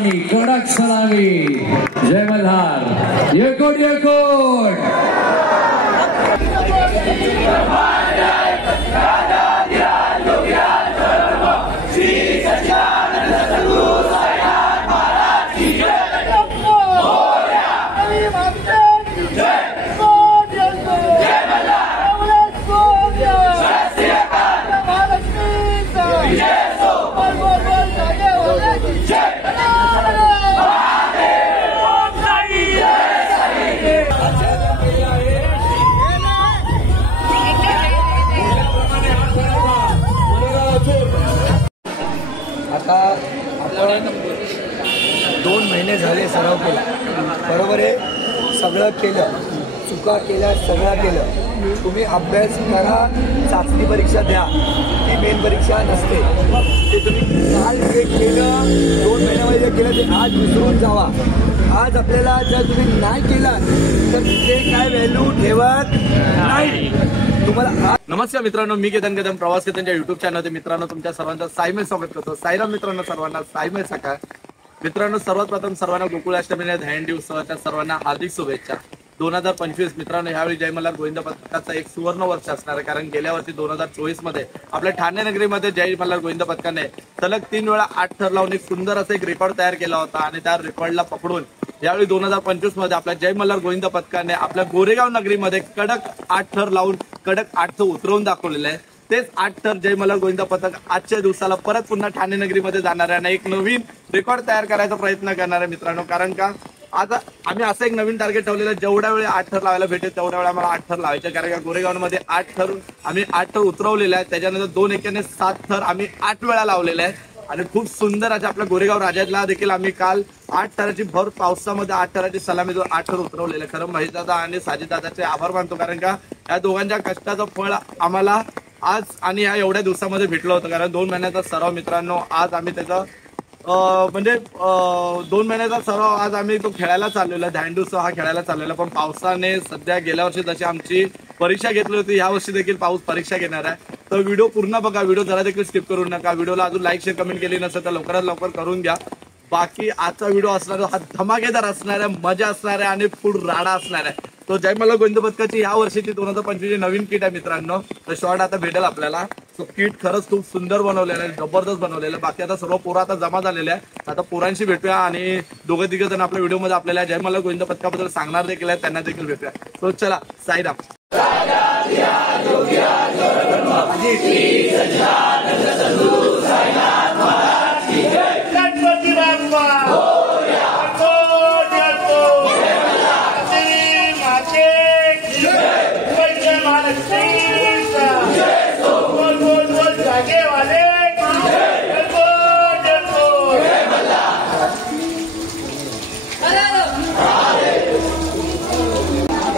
सलामी, कडक सलामी. जय मल्हार. येकोट येकोट. आता आपण 2 महिने झाले सराव केला, बरोबर आहे. सगळं केलं, चुका केल्या, सगळं केलं. तुम्ही अभ्यास करा, चाचणी परीक्षा द्या, ती मेन परीक्षा नसते. ते तुम्ही काल जे केलं 2 महिन्यामध्ये जे केलं ते आज विसरून जावा. आज आपल्याला जर तुम्ही नाही केलं तर ते काय व्हॅल्यू ठेवत नाही तुम्हाला. नमस्कार मित्रांनो, मी केतन कदम प्रवास केतनच्या युट्यूब चॅनल मित्रांनो तुमच्या सर्वांचं सायमय स्वागत करतो. साईराम मित्रांनो, सर्वांना सायमय सकाळ. मित्रांनो, सर्वात प्रथम सर्वांना गोकुळाष्टमी दहीहंडी उत्सवाच्या सर्वांना हार्दिक शुभेच्छा. 2025 मित्रांनो, यावेळी जय मल्हार गोविंद पथकाचा एक सुवर्ण वर्ष असणार आहे. कारण गेल्या वर्षी 2024 मध्ये आपल्या ठाणे नगरीमध्ये जय मल्हार गोविंद पथकाने सलग 3 वेळा 8 थर लावून एक सुंदर असं एक रेकॉर्ड तयार केला होता. आणि त्या रेकॉर्डला पकडून यावेळी 2025 मध्ये आपल्या जय मल्हार गोविंद पथकाने आपल्या गोरेगाव नगरीमध्ये कडक 8 थर लावून कडक 8 थर उतरवून दाखवलेले आहे. तेच 8 थर जय मल्हार गोविंद पथक आजच्या दिवसाला परत पुन्हा ठाणे नगरीमध्ये जाणार आहे आणि एक नवीन रेकॉर्ड तयार करायचा प्रयत्न करणार आहे मित्रांनो. कारण का आता आम्ही असं एक नवीन टार्गेट ठेवलेलं, जेवढ्या वेळी 8 थर लावायला भेटेल तेवढ्या वेळा आम्हाला 8 थर लावायचे. कारण का गोरेगावमध्ये 8 थर आम्ही 8 थर उतरवलेले आहेत. त्याच्यानंतर 2 एकाने 7 थर आम्ही 8 वेळा लावलेले आहेत. आणि खूप सुंदर अशा आपल्या गोरेगाव राजातला देखील आम्ही काल 8 थराची भर पावसामध्ये 8 थराची सलामी 8 थर उतरवलेले. खरं महेशदादा आणि साजिददादाचे आभार मानतो. कारण का या दोघांच्या कष्टाचं फळ आम्हाला आज आणि या एवढ्या दिवसामध्ये भेटलं होतं. कारण 2 महिन्याचा सराव मित्रांनो, आज आम्ही त्याचा म्हणजे 2 महिन्याचा सराव आज आम्ही तो खेळायला चाललेला, दहीहंडी उत्सव हा खेळायला चाललेला. पण पावसाने सध्या गेल्या वर्षी जशी आमची परीक्षा घेतली होती, या वर्षी देखील पाऊस परीक्षा घेणार आहे. तर व्हिडिओ पूर्ण बघा, व्हिडिओ जरा देखील स्किप करू नका. व्हिडिओला अजून लाईक शेअर कमेंट केली नसेल तर लवकरात लवकर करून घ्या. बाकी आजचा व्हिडिओ असणार हा धमाकेदार असणार आहे, मजा असणार आहे आणि फुल राडा असणार आहे. तो जय मल्हार गोविंद पथकाची या वर्षीची 2025 नवीन किट आहे मित्रांनो. तर शॉर्ट आता भेटेल आपल्याला. तो किट खरंच खूप सुंदर बनवलेला आहे, जबरदस्त बनवलेलं आहे. बाकी आता सर्व पोरं आता जमा झालेले आहे. आता पोरांशी भेटूया आणि दोघं तिघं जण आपल्या व्हिडिओमध्ये आपल्याला जय मल्हार गोविंद पथकाबद्दल सांगणार देखील आहे, त्यांना देखील भेटूया. तो चला, साईराम.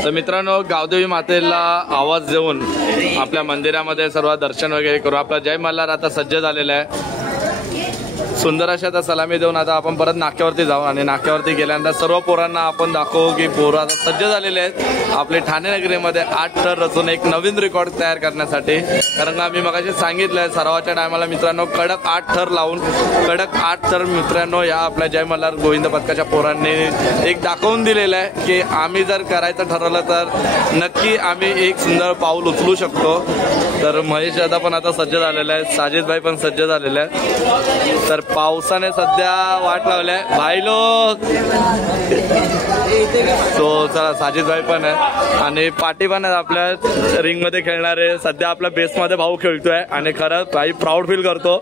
तर मित्रांनो, गावदेवी मातेला आवाज देऊन आपल्या मंदिरामध्ये सर्व दर्शन वगैरे करू. आपला जय मल्हार आता सज्ज झालेला आहे. सुंदर अशा आता सलामी देऊन आता आपण परत नाक्यावरती जाऊ आणि नाक्यावरती गेल्यानंतर सर्व पोरांना आपण दाखवू की पोरं आता सज्ज झालेले आहेत आपले ठाणे नगरीमध्ये 8 थर रचून एक नवीन रेकॉर्ड तयार करण्यासाठी. कारण आम्ही मगाशी सांगितलंय सरावाच्या टायमाला मित्रांनो, कडक 8 थर लावून कडक 8 थर मित्रांनो या आपल्या जय मल्हार गोविंद पथकाच्या पोरांनी एक दाखवून दिलेलं आहे की आम्ही जर करायचं ठरवलं तर नक्की आम्ही एक सुंदर पाऊल उचलू शकतो. तर महेश दादा पण आता सज्ज झालेला आहे, साजिद भाई पण सज्ज झालेले आहेत. तर पावसाने सध्या वाट लावलाय भाई लोक. तो चला, साजिद भाई पण आहे आणि पाटी पण आहेत आपल्या रिंग मध्ये खेळणारे. सध्या आपल्या बेसमध्ये भाऊ खेळतोय आणि खरंच भाई प्राऊड फील करतो.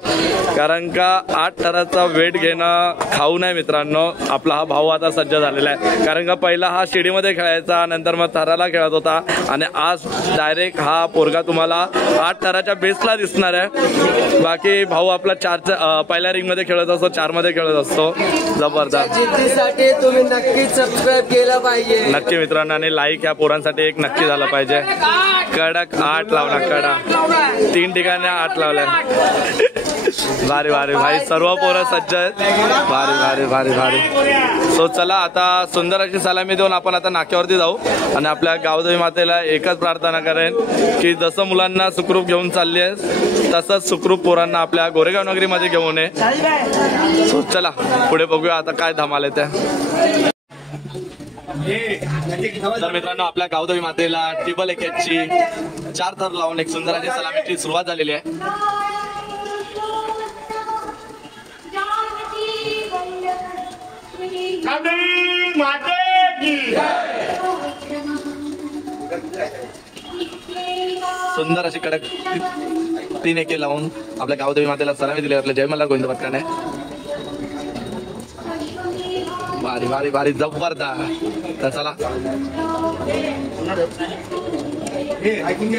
कारण का 8 थराचा वेट घेणं खाऊ नाही मित्रांनो. आपला हा भाऊ आता सज्ज झालेला आहे. कारण का पहिला हा शिडीमध्ये खेळायचा, नंतर मग थराला खेळत होता आणि आज डायरेक्ट हा पोरगा तुम्हाला 8 थराच्या बेसला दिसणार आहे. बाकी भाऊ आपला 4 पहिल्या रिंग मध्ये खेळत असतो, 4 मध्ये खेळत असतो. जबरदस्त. जिद्दीसाठी तुम्ही नक्कीच सबस्क्राईब केलं पाहिजे. नक्की मित्रांनो, आणि लाईक या पोरांसाठी एक नक्की झालं पाहिजे. कडक 8 लावला, कडा 3 ठिकाणी 8 लावलाय. भारी भारी भाई, सर्व पोरं सज्ज आहेत. भारी भारी भारी भारी. सो चला आता सुंदर अशी सलामी देऊन आपण आता नाक्यावरती जाऊ आणि आपल्या गावदेवी मातेला एकच प्रार्थना करेन की जसं मुलांना सुखरूप घेऊन चालली आहे तसंच सुखरूप पोरांना आपल्या गोरेगाव नगरीमध्ये घेऊन ये. सो चला पुढे बघूया आता काय धमाल येते. तर मित्रांनो आपल्या गावदेवी मातेला टिबल एकेची 4 थर लावून एक सुंदर अशी सलामीची सुरुवात झालेली आहे. सुंदर अशी कडक 3 एके लावून आपल्या गावदेवी मातेला सलामी दिली आपल्या जयमल्हार गोविंद पथकाने. भारी भारी भारी जबरदस्त. तर चला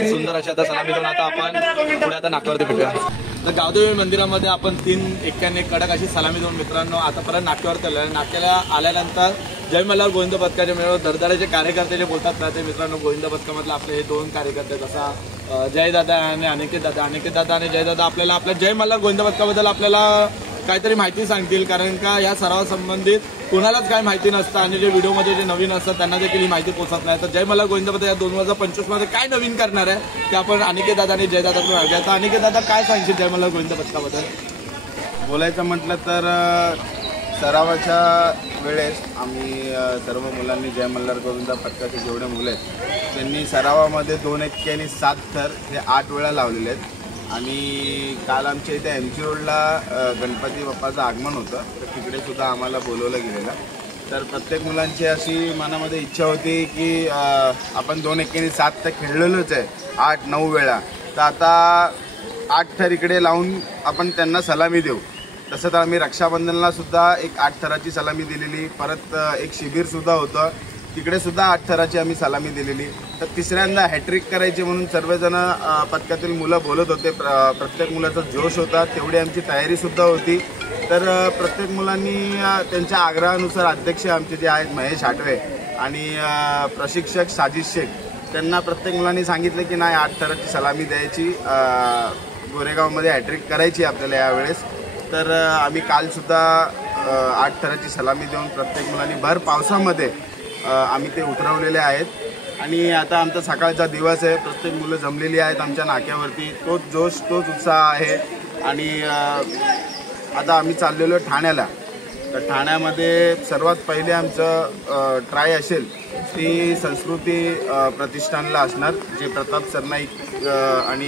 सुंदर अशा आता सलामी देऊन आता आपण पुढे आता नाक्यावरती भेटूया. तर गावदेवी मंदिरामध्ये आपण 3 एक्क्याने कडक अशी सलामी देऊन मित्रांनो आता परत नाक्यावरती आलो. नाक्याला आल्यानंतर जयमल्हार गोविंद पथकाच्या मिळून दरदराचे कार्यकर्ते जे बोलतात ना ते मित्रांनो गोविंद पथकामधले आपले हे 2 कार्यकर्ते जसा जयदादा आणि अनिकेत दादा आणि जयदादा आपल्याला आपल्या जयमल्हार गोविंद पथकाबद्दल आपल्याला काहीतरी माहिती सांगतील. कारण का या सरावासंबंधित कोणालाच काय माहिती नसतं आणि जे व्हिडिओमध्ये जे नवीन असतात त्यांना देखील ही माहिती पोहोचत नाही. तर जयमल्हार गोविंद पथक या 2025 मध्ये काय नवीन करणार आहे ते आपण अनिकेत दादा आणि जयदादाकडून ऐकूया. तर अनिकेत दादा काय सांगशील जयमल्हार गोविंद पथकाबद्दल? बोलायचं म्हटलं तर सरावाच्या वेळेस आम्ही सर्व मुलांनी जयमल्हार गोविंद पथकाचे जेवढे मुलं आहेत त्यांनी सरावामध्ये 2 एक्के आणि 7 थर हे 8 वेळा लावलेले आहेत. आणि काल आमच्या इथे MC रोडला गणपती बाप्पाचं आगमन होतं तर तिकडे सुद्धा आम्हाला बोलवलं गेलेलं. तर प्रत्येक मुलांची अशी मनामध्ये इच्छा होती की आपण 2 एक्के आणि 7 तर खेळलेलोच आहे 8-9 वेळा, तर आता 8 थर इकडे लावून आपण त्यांना सलामी देऊ. तसं तर आम्ही रक्षाबंधनला सुद्धा एक 8 थराची सलामी दिलेली. परत एक शिबिर सुद्धा होतं तिकडे सुद्धा 8 थराची आम्ही सलामी दिलेली. तर तिसऱ्यांदा हॅट्रिक करायची म्हणून सर्वजण पथकातील मुलं बोलत होते. प्रत्येक मुलाचा जोश होता, तेवढी आमची तयारी सुद्धा होती. तर प्रत्येक मुलांनी त्यांच्या आग्रहानुसार अध्यक्ष आमचे जे आहेत महेश हाटवे आणि प्रशिक्षक साजिद शेख त्यांना प्रत्येक मुलांनी सांगितलं की नाही 8 थराची सलामी द्यायची, गोरेगावमध्ये हॅट्रिक करायची आपल्याला यावेळेस. तर आम्ही कालसुद्धा 8 थराची सलामी देऊन प्रत्येक मुलांनी भर पावसामध्ये आम्ही ते उतरवलेले आहेत. आणि आता आमचा सकाळचा दिवस आहे, प्रत्येक मुलं जमलेली आहेत आमच्या नाक्यावरती. तोच जोश तोच उत्साह आहे. आणि आता आम्ही चाललेलो ठाण्याला. तर ठाण्यामध्ये सर्वात पहिले आमचं ट्राय असेल ती संस्कृती प्रतिष्ठानला असणार, जे प्रताप सरनाईक आणि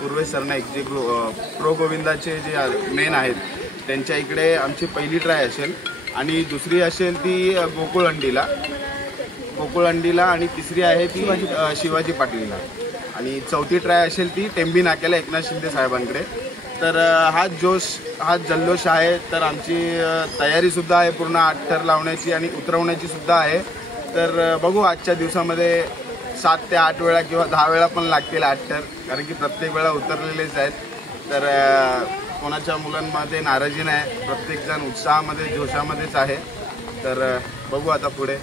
पूर्वेश सरनाईक जे प्रो गोविंदाचे जे मेन आहेत त्यांच्या इकडे आमची पहिली ट्राय असेल. आणि दुसरी असेल ती गोकुळ अंडीला आणि तिसरी आहे ती शिवाजी पाटीलला. आणि चौथी ट्राय असेल ती टेंबी नाक्याला एकनाथ शिंदे साहेबांकडे. तर हाच जोश हाच जल्लोष आहे. तर आमची तयारीसुद्धा आहे पूर्ण 8 थर लावण्याची आणि उतरवण्याची सुद्धा आहे. तर बघू आजच्या दिवसामध्ये 7 ते 8 वेळा किंवा 10 वेळा पण लागतील 8 थर, कारण की प्रत्येक वेळा उतरलेलेच आहेत. तर कोणाच्या मुलांमध्ये नाराजी नाही, प्रत्येकजण उत्साहामध्ये जोशामध्येच आहे. तर बघू आता पुढे.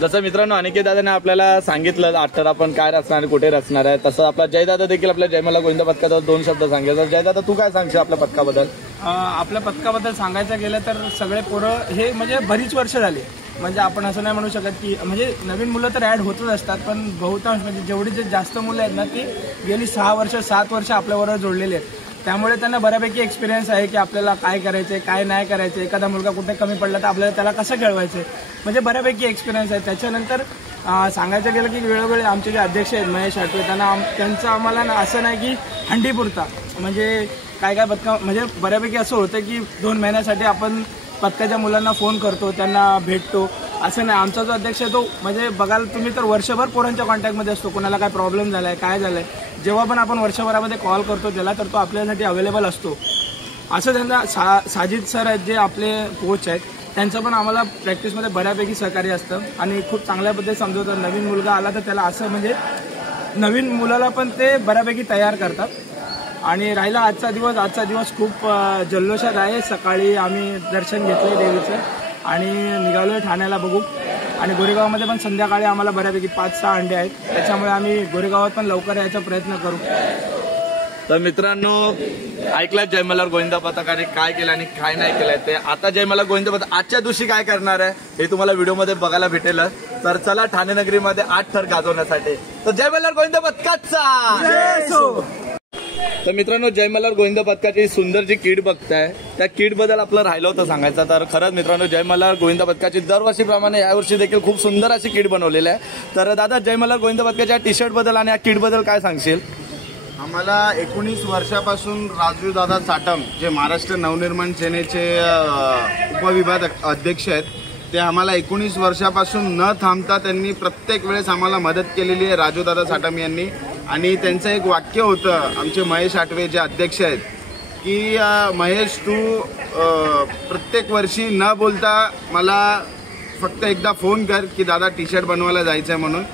जसं मित्रांनो अनिकेत दादाने आपल्याला सांगितलं 8 थर आपण काय रचणार कुठे रचणार आहे, तसं आपला जयदादा देखील आपल्या जयमल्हार गोविंद पथकाबद्दल 2 शब्द सांगितलं. जयदादा तू काय सांगशील आपल्या पथकाबद्दल? आपल्या पथकाबद्दल सांगायचं गेलं तर सगळे पोरं हे म्हणजे बरीच वर्ष झाली. म्हणजे आपण असं नाही म्हणू शकत की म्हणजे नवीन मुलं तर ॲड होतच असतात, पण बहुतांश म्हणजे जेवढी जे जास्त मुलं आहेत ना ती गेली 6 वर्ष 7 वर्ष आपल्याबरोबर जोडलेली आहेत. त्यामुळे त्यांना बऱ्यापैकी एक्सपिरियन्स आहे की आपल्याला काय करायचं काय नाही करायचं, एखादा मुलगा कुठे कमी पडला तर आपल्याला त्याला कसं खेळवायचं, म्हणजे बऱ्यापैकी एक्सपिरियन्स आहे. त्याच्यानंतर सांगायचं गेलं की वेळोवेळी आमचे जे अध्यक्ष आहेत महेश हाटवे त्यांचं आम्हाला असं नाही की हंडीपुरता म्हणजे काय पथका म्हणजे बऱ्यापैकी असं होतं की 2 महिन्यासाठी आपण पथकाच्या मुलांना फोन करतो, त्यांना भेटतो, असं नाही. आमचा जो अध्यक्ष आहे तो म्हणजे बघाल तुम्ही तर वर्षभर पोरांच्या कॉन्टॅक्टमध्ये असतो. कोणाला काय प्रॉब्लेम झालाय काय झालंय जेव्हा पण आपण वर्षभरामध्ये कॉल करतो त्याला तर तो आपल्यासाठी अवेलेबल असतो. असं त्यांना साजिद सर आहेत जे आपले कोच आहेत त्यांचं पण आम्हाला प्रॅक्टिसमध्ये बऱ्यापैकी सहकार्य असतं आणि खूप चांगल्या पद्धतीने समजवतात. नवीन मुलगा आला तर त्याला असं म्हणजे नवीन मुलाला पण ते बऱ्यापैकी तयार करतात. आणि राहिला आजचा दिवस खूप जल्लोषात आहे. सकाळी आम्ही दर्शन घेतलं देवीचं आणि निघालोय ठाण्याला बघू. आणि गोरेगावमध्ये पण संध्याकाळी आम्हाला बऱ्यापैकी 5-6 अंडे आहेत, त्याच्यामुळे आम्ही गोरेगावात पण लवकर यायचा प्रयत्न करू. तर मित्रांनो ऐकलं जय मल्हार गोविंदा पथकाने काय केलं आणि काय नाही केलंय ते. आता जय मल्हार गोविंदा पथक आजच्या दिवशी काय करणार आहे हे तुम्हाला व्हिडिओमध्ये बघायला भेटेल. तर चला ठाणे नगरीमध्ये 8 थर गाजवण्यासाठी. तर जय मल्हार गोविंदा पथकाचा. तर मित्रांनो जय मल्हार गोविंदा पथकाची सुंदर जी किट बघताय त्या किट बद्दल आपलं राहिलं होतं सांगायचं. तर खरंच मित्रांनो जय मल्हार गोविंदा पथकाची दरवर्षीप्रमाणे यावर्षी देखील खूप सुंदर अशी किट बनवलेली आहे. तर दादा जय मल्हार गोविंदा पथकाच्या टी शर्ट बद्दल आणि या किट बद्दल काय सांगशील? आम्हाला 19 वर्षापासून राजू दादा साटम जे महाराष्ट्र नवनिर्माण सेनेचे उपविभाग अध्यक्ष आहेत ते आम्हाला 19 वर्षापासून न थांबता त्यांनी प्रत्येक वेळेस आम्हाला मदत केलेली आहे राजू दादा साटम यांनी. आणि त्यांचं एक वाक्य होतं आमचे महेश आठवे जे अध्यक्ष आहेत की महेश तू प्रत्येक वर्षी न बोलता मला फक्त एकदा फोन कर की दादा टी शर्ट बनवायला जायचं आहे म्हणून.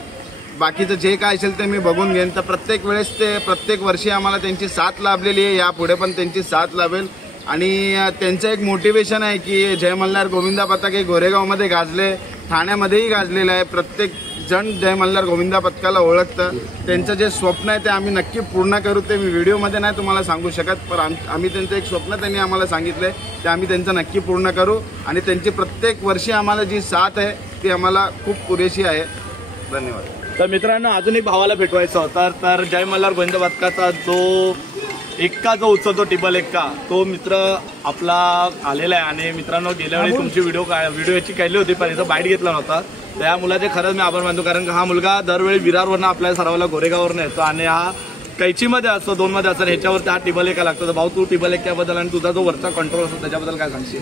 बाकीचं जे काय असेल ते मी बघून घेईन. तर प्रत्येक वेळेस ते प्रत्येक वर्षी आम्हाला त्यांची साथ लाभलेली आहे. यापुढे पण त्यांची साथ लाभेल. आणि त्यांचं एक मोटिवेशन आहे की जय मल्हार गोविंदा पथक हे गोरेगावमध्ये गाजले, ठाण्यामध्येही गाजलेलं आहे. प्रत्येक जण जय मल्हार गोविंदा पथकाला ओळखतं. त्यांचं जे स्वप्न आहे ते आम्ही नक्की पूर्ण करू. ते मी व्हिडिओमध्ये नाही तुम्हाला सांगू शकत, पण आम्ही त्यांचं एक स्वप्न त्यांनी आम्हाला सांगितलंय ते आम्ही त्यांचं नक्की पूर्ण करू. आणि त्यांची प्रत्येक वर्षी आम्हाला जी साथ आहे ती आम्हाला खूप पुरेशी आहे. धन्यवाद. तर मित्रांनो अजून एक भावाला भेटवायचा होता. तर जय मल्हार गोविंदा पथकाचा जो एक्का जो उचलतो टिबल एक्का तो मित्र आपला आलेला आहे. आणि मित्रांनो गेल्या वेळी तुमची व्हिडिओची केली होती पण इथं बाईट घेतला नव्हता. त्या मुलाचे खरंच मी आभार मानतो कारण हा मुलगा दरवेळी विरारवरनं आपल्या सर्वाला गोरेगाववरनं येतो आणि हा कैचीमध्ये असतो 2 मध्ये असतो. ह्याच्यावरती हा टिबल एक्का लागतो. तर भाऊ तू टिबल एक्क्याबद्दल आणि तुझा जो वरचा कंट्रोल असतो त्याच्याबद्दल काय सांगशील?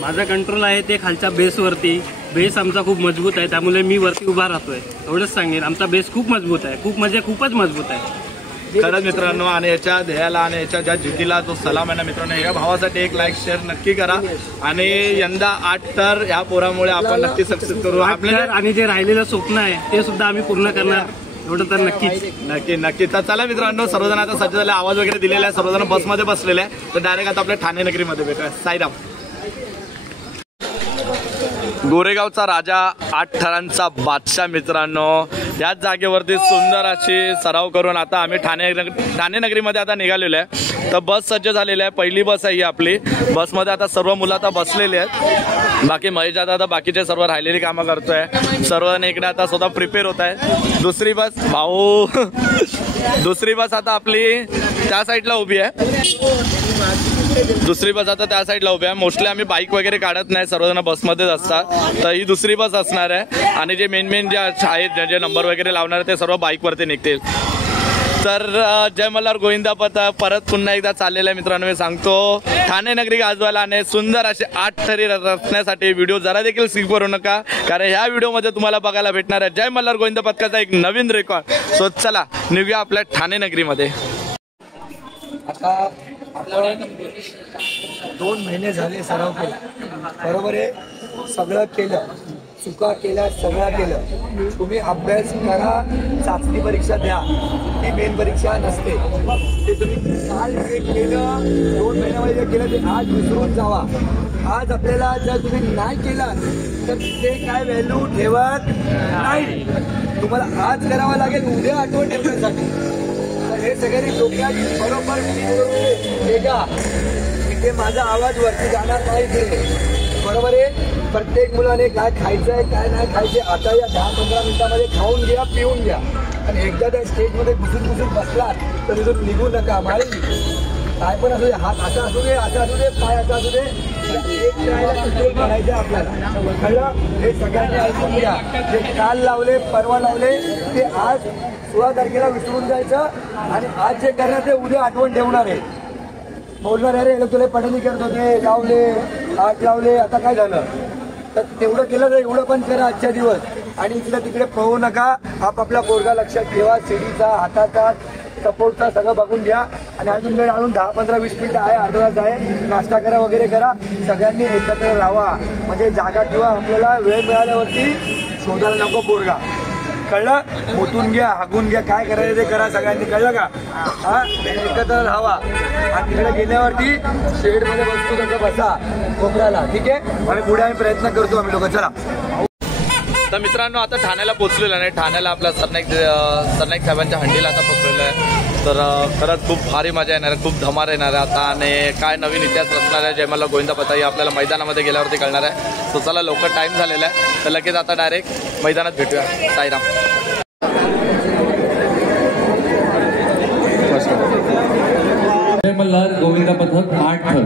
माझा कंट्रोल आहे ते खालच्या बेसवरती. बेस आमचा खूप मजबूत आहे त्यामुळे मी वरती उभा राहतोय एवढंच सांगेन. आमचा बेस खूप मजबूत आहे, खूप म्हणजे खूपच मजबूत आहे खरंच मित्रांनो. आणि याच्या ध्येयाला आणि याच्या ज्या जिद्दीला जो सलाम आहे ना मित्रांनो, या भावासाठी एक लाईक शेअर नक्की करा. आणि यंदा 8 थर या पोरामुळे आपण नक्की सक्सेस करू. आपल्याला आणि जे राहिलेलं स्वप्न आहे ते सुद्धा आम्ही पूर्ण करणार एवढं तर नक्की. तर चला मित्रांनो सर्वजण आता सज्ज झाले, आवाज वगैरे दिलेला आहे, सर्वजण बसमध्ये बसलेले आहे. तर डायरेक्ट आता आपल्या ठाणे नगरीमध्ये भेटूया. साईराम. गोरेगावचा राजा 8 थरांचा बादशाह मित्रांनो याच जागेवरती सुंदर अशी सराव करून आता आम्ही ठाणे नगरीमध्ये आता निघालेलो आहे. तर बस सज्ज झालेली आहे. पहिली बस आहे ही आपली. बसमध्ये आता सर्व मुलं आता बसलेली आहेत. बाकी महेश दादा आता बाकीचे सर्व राहिलेली कामं करतोय. सर्वजण इकडे आता स्वतः प्रिपेअर होत आहे. दुसरी बस आता आपली त्या साईडला उभी आहे. मोस्टली आम्ही बाईक वगैरे काढत नाही, सर्वजण बसमध्येच असतात. तर ही दुसरी बस असणार आहे. आणि जे मेन जे आहेत जे नंबर वगैरे लावणार ते सर्व बाईकवरती निघतील. तर जय मल्हार गोविंदा पथक परत पुन्हा एकदा चाललेलं आहे मित्रांनो. मी सांगतो ठाणे नगरी गाजवायला आणि सुंदर असे 8 थरी रचण्यासाठी व्हिडिओ जरा देखील स्किप करू नका कारण ह्या व्हिडिओमध्ये तुम्हाला बघायला भेटणार आहे जय मल्हार गोविंदा पथकाचा एक नवीन रेकॉर्ड. सो चला निघूया आपल्या ठाणे नगरीमध्ये. आता आपल्याला 2 महिने झाले सराव केला, बरोबर आहे. सगळं केलं, चुका केल्या, सगळं केलं. तुम्ही अभ्यास करा, चाचणी परीक्षा द्या. ही मेन परीक्षा नसते. ते तुम्ही काल जे केलं 2 महिन्यामध्ये जे केलं ते आज विसरून जावा. आज आपल्याला जर तुम्ही नाही केलं तर ते काय व्हॅल्यू ठेवत नाही. तुम्हाला आज करावं लागेल उद्या आठवण ठेवण्यासाठी. हे सगळ्यांनी डोक्यात बरोबर इथे माझा आवाज वरती जाणार नाही, बरोबर आहे. प्रत्येक मुलाने काय खायचं आहे काय नाही खायचे आता या 10-15 मिनिटामध्ये खाऊन घ्या, पिऊन घ्या. आणि एकदा त्या स्टेजमध्ये घुसून बसलात तर तिथून निघू नका. मारी काय पण असू दे, हात असा असू दे, असं असू दे, पाय असा असू दे, एक कंट्रोल करायचं आपल्याला. कळलं? हे सगळ्यांनी ऐकून घ्या. जे काल लावले परवा लावले ते आज 16 तारखेला विसरून जायचं. आणि आज जे करणार ते उद्या आठवण ठेवणार आहे. बोलणार अरे तुला पडणी करत होते, लावले, आठ लावले, आता काय झालं. तर तेवढं केलं तर एवढं पण करा आजच्या दिवस. आणि इकडे तिकडे पळू नका. आपापला पोरगा लक्षात ठेवा. शिडीचा, हाताचा, सपोर्टचा सगळं बघून घ्या. आणि अजून वेळ आणून 10-15-20 मिनिटं आहे, अर्धा तास आहे. नाश्ता करा वगैरे करा. सगळ्यांनी एकत्र राहा. म्हणजे जागा ठेवा. आपल्याला वेळ मिळाल्यावरती शोधायला नको पोरगा. कळलं? मुतून घ्या, हागून घ्या, काय करायचं ते करा सगळ्यांनी. कळलं का? हा, एकत्र राहावा. आणि तिकडे गेल्यावरती शेडमध्ये बसतो तसं बसा कोपऱ्याला. ठीक आहे? आणि पुढे आम्ही प्रयत्न करतो आम्ही लोक. चला. तर मित्रांनो आता ठाण्याला पोहोचलेलं नाही. ठाण्याला आपल्या सरनाईक साहेबांच्या हंडीला आता पोहोचलेलं आहे. तर खरंच खूप भारी मजा येणार आहे, खूप धमार येणार आहे आता. आणि काय नवीन इतिहास रचणार आहे जयमल्ला गोविंदा पथक आपल्याला मैदानामध्ये गेल्यावरती कळणार आहे. सो चला लवकर टाईम झालेला आहे, तर लगेच आता डायरेक्ट मैदानात भेटूया. साईराम. जय मल्हार गोविंदा पथक 8 थर.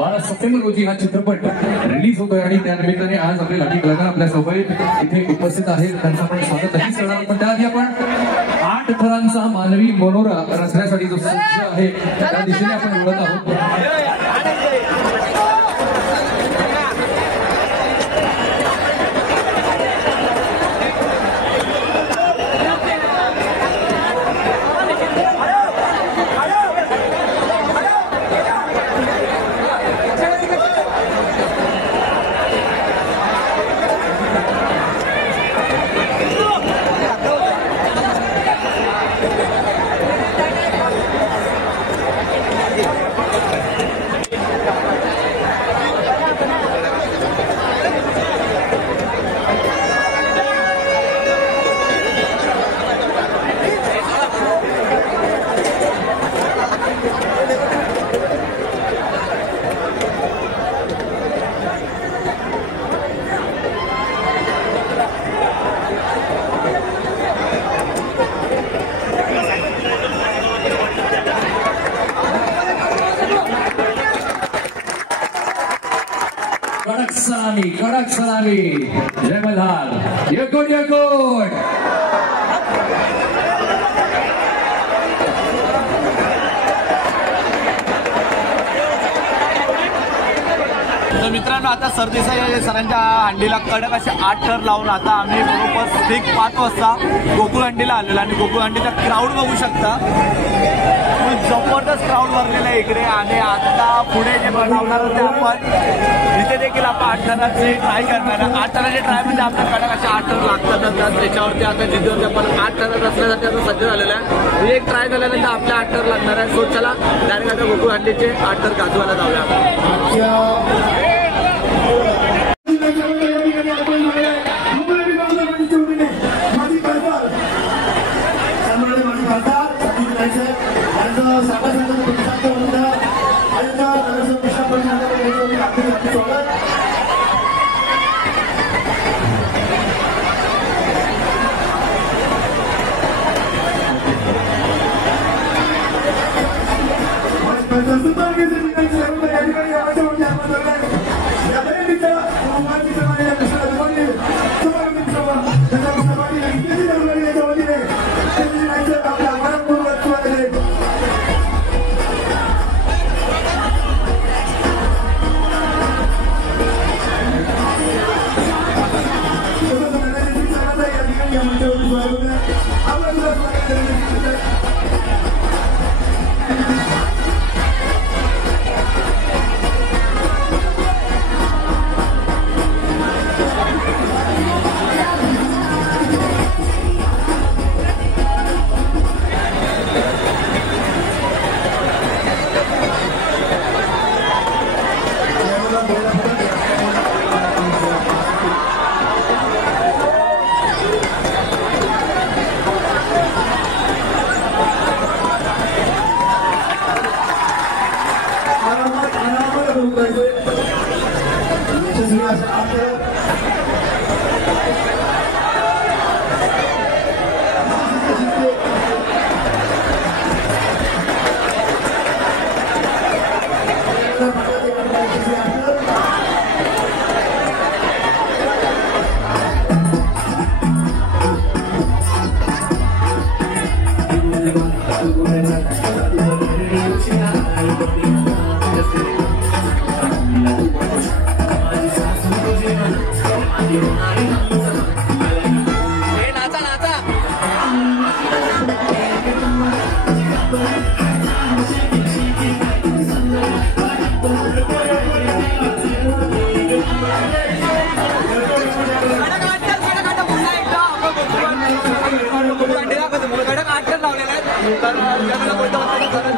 12 सप्टेंबर रोजी हा चित्रपट रिलीज होतोय आणि त्या निमित्ताने आज आपले लाठी कलाकार आपल्या सोबत इथे उपस्थित आहेत. त्यांचं आपण स्वागत नक्कीच करणार. पण त्याआधी आपण 8 थरांचा मानवी मनोरा रचण्यासाठी जो सज्ज आहे त्या दिशेने आपण उडत आहोत. कडक सलामी जय मल्हार. यकोट यकोट. तर मित्रांनो आता सरदेसाई सरांच्या हंडीला कडक असे 8 थर लावून आता आम्ही बरोबर ठीक 5 वाजता गोकुळ हंडीला आलेलो. आणि गोकुळ हंडीचा क्राऊड बघू शकता, जबरदस्त क्राऊड भरलेला आहे इकडे. आणि आता पुढे जे बनवणार होते आपण इथे देखील आपण 8 थरांची ट्राय करणार आहे. 8 थरांची ट्राय म्हणजे आपल्या कडक असे 8 थर लागतात. त्याच्यावरती आता जिथेवरती आपण 8 थर रचण्यासाठी आता सज्ज झालेला आहे. एक ट्राय झाल्यानंतर आपल्या 8 थर लागणार आहे. सो चला डायरेक्ट आता गोकुळ हंडीचे 8 थर गाजवायला जाऊया.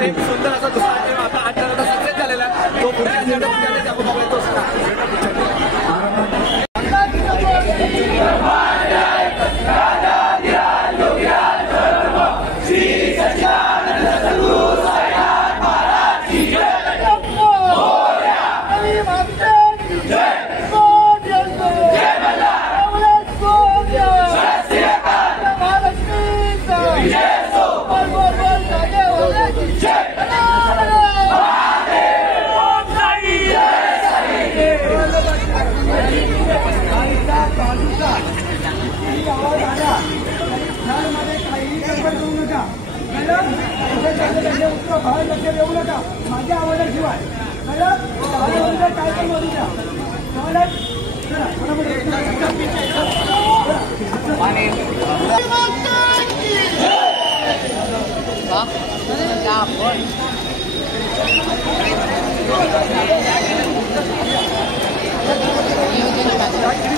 सुंदर असा दुसरा आता 8 सक्सेस झालेला तो पुढे बाहेर लक्ष देऊ नका माझ्या आवाजाशिवाय काय पण बोलू द्या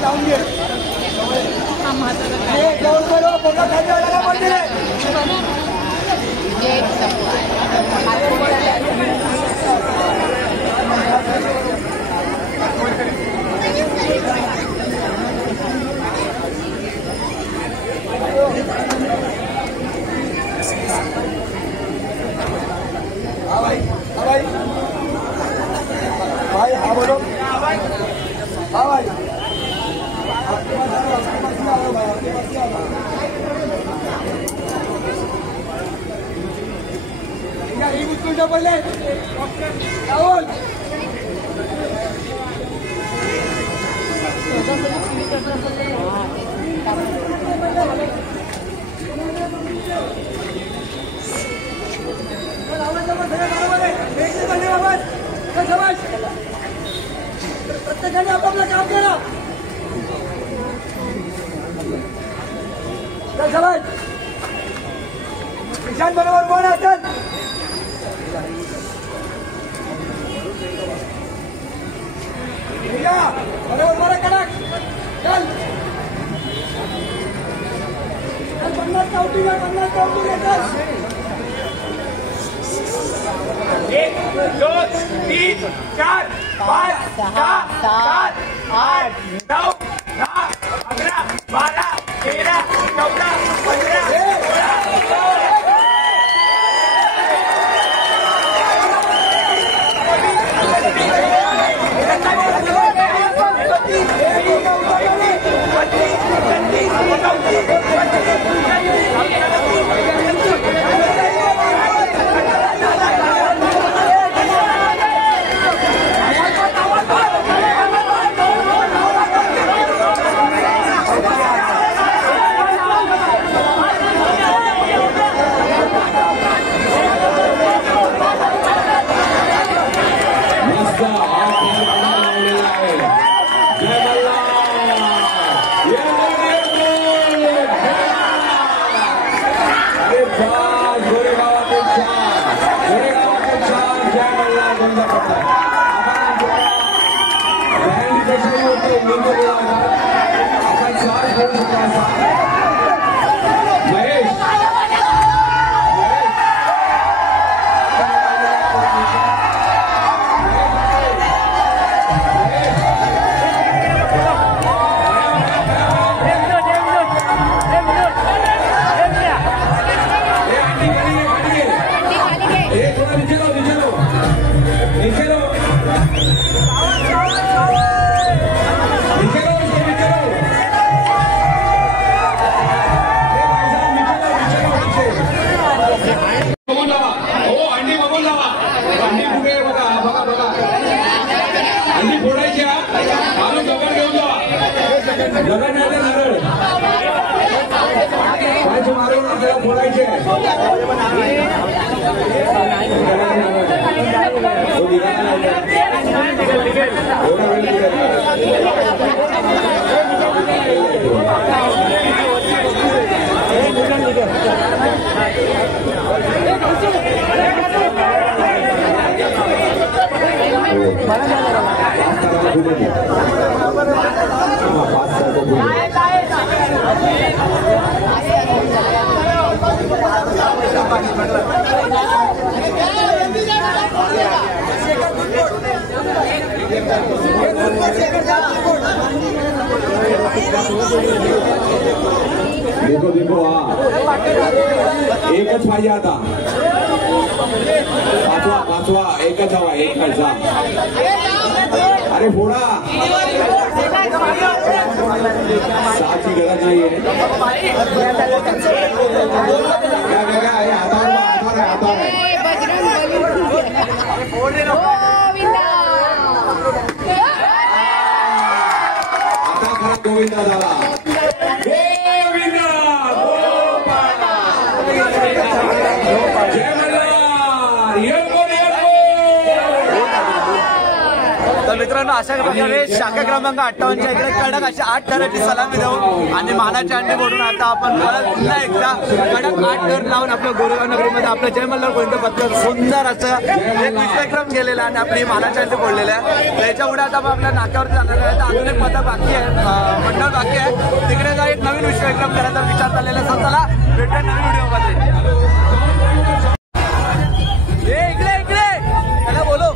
लावून घे भाई हा बोलो हा भाई उत्कृष्ट पडले राहुल प्रत्येकाने आपापलं काम केलं किसान बरोबर कोण असेल बरोबर बरं कडक चल 50 काउंटी घ्या 50 काउंटी घ्या चल 1 2 3 4 5 6 7 8 9 10 11 12 13 14 15 देखो देखो एकच पाहिजे आता पाचवा एकच हवा एकच जा अरे फोडा साची गरज नाहीये हातावर गोविंदा झाला जय मल्हार तर मित्रांनो अशा प्रकारे शाखा क्रमांक 58च्या इकडे कडक अशी 8 थराची सलामी देऊन आणि मानाची अंडी मोडून आता आपण परत पुन्हा एकदा कडक 8 थर लावून आपल्या गोरेगाव नगरीमध्ये आपलं जय मल्हार गोविंद पत्र सुंदर असं एक विश्वविक्रम केलेला आणि आपली मानाची अंडी फोडलेल्या आहे. त्याच्या पुढे आता आपल्या नाक्यावरती जाणार आहे. अजून एक पदक बाकी आहे, मंडळ बाकी आहे. तिकडे जा एक नवीन विश्वविक्रम करायचा विचार चाललेला आहे. चला भेटूया नवीन व्हिडिओमध्ये. इकडे इकडे त्याला बोलो.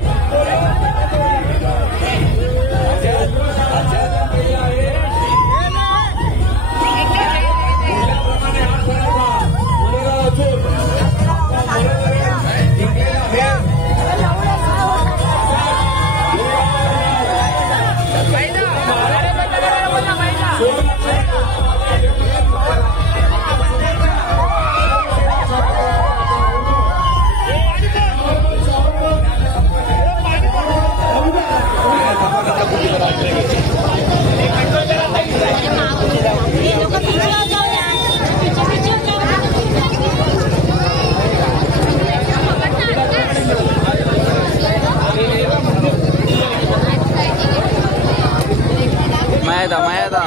Maeda.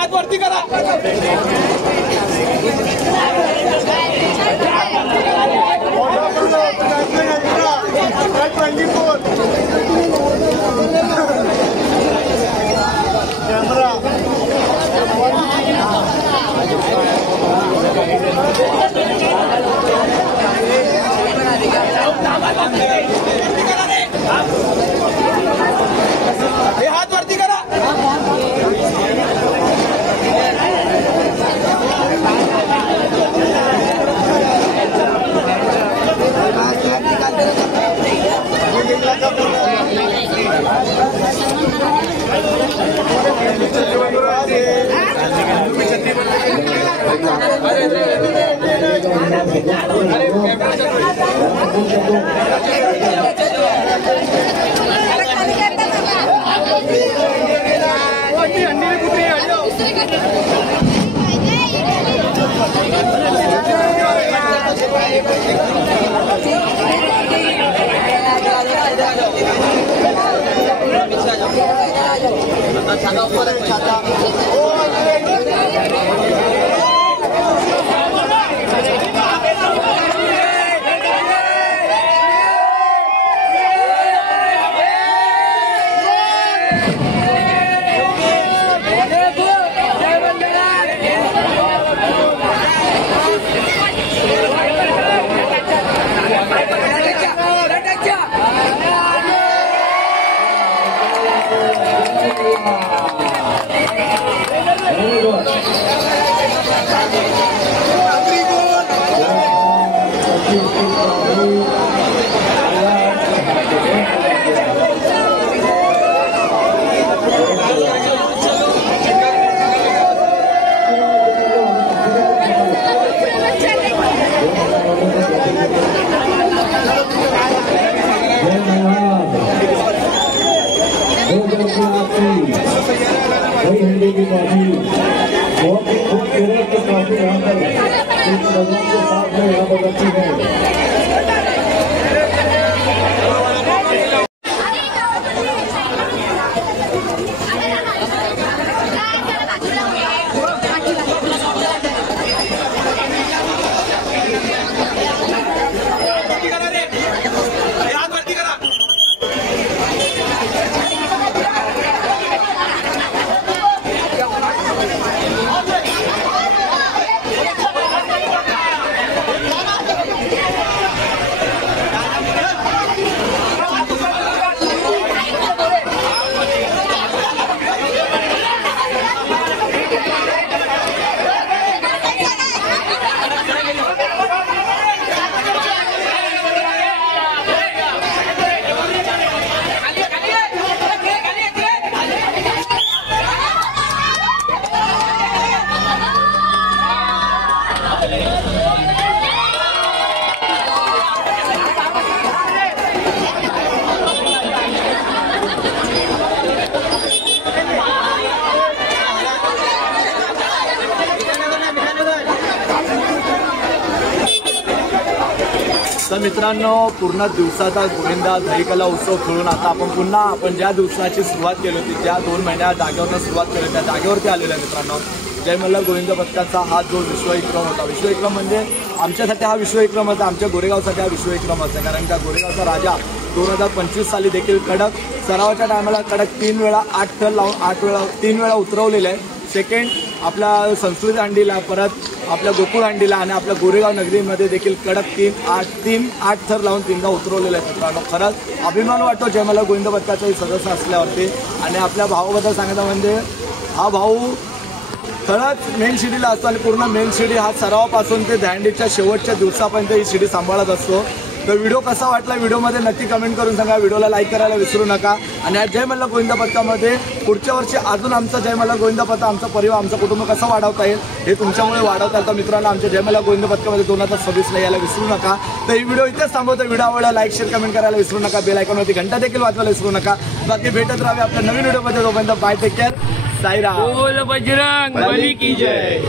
हात वरती करा. हात वरती करा. बहुत ही खूबसूरत ट्रॉफी यहाँ पर इस लोगों के साथ में यहाँ पर रखी है। तर मित्रांनो, पूर्ण दिवसाचा गोविंदा दहीकला उत्सव खेळून आता आपण ज्या दिवसाची सुरुवात केली होती, ज्या 2 महिन्या जागेवरनं सुरुवात केली होती, त्या जागेवरती आलेलो आहे मित्रांनो. जय मल्हार गोविंद पथकाचा हा जो विश्वविक्रम होता, विश्वविक्रम म्हणजे आमच्यासाठी हा विश्वविक्रम होता, आमच्या गोरेगावसाठी हा विश्वविक्रम होता. कारण का गोरेगावचा राजा 2025 साली देखील कडक सरावाच्या टायमाला कडक 3 वेळा 8 थर लावून 3 वेळा उतरवलेलं आहे. सेकंड आपल्या संस्कृती हंडीला, परत आपल्या गोकुळ हंडीला आणि आपल्या गोरेगाव नगरीमध्ये देखील कडक 8 थर लावून 3दा उतरवलेले आहेत मित्रांनो. खरंच अभिमान वाटतो जय मल्हार गोविंद पथकाचे सदस्य असल्यावरती. आणि आपल्या भावाबद्दल सांगायचं म्हणजे हा भाऊ खरंच मेन शिडीला असतो आणि पूर्ण मेन शिडी हा सरावापासून ते दहीहंडीच्या शेवटच्या दिवसापर्यंत ही शिडी सांभाळत असतो. तर व्हिडिओ कसा वाटला व्हिडिओमध्ये नक्की कमेंट करून सांगा. व्हिडिओला लाईक करायला विसरू नका. आणि या जय मल्हार गोविंद पथकामध्ये पुढच्या वर्षी अजून आमचा जय मल्हार गोविंद पथक, आमचा परिवार, आमचं कुटुंब कसं वाढवता येईल हे तुमच्यामुळे वाढवता येईल. तर मित्रांनो, आमच्या जय मल्हार गोविंद पथकामध्ये 2026ला यायला विसरू नका. तर ही व्हिडिओ इथेच थांबवतो. व्हिडिओ आवडला लाईक शेअर कमेंट करायला विसरू नका. बेल आयकॉनवरती घंटा देखील वाजवायला विसरू नका. बाकी भेटत राहावे आपल्या नवीन व्हिडिओमध्ये. तोपर्यंत बाय, टेक केअर, साईराम. बोल बजरंग बली की जय.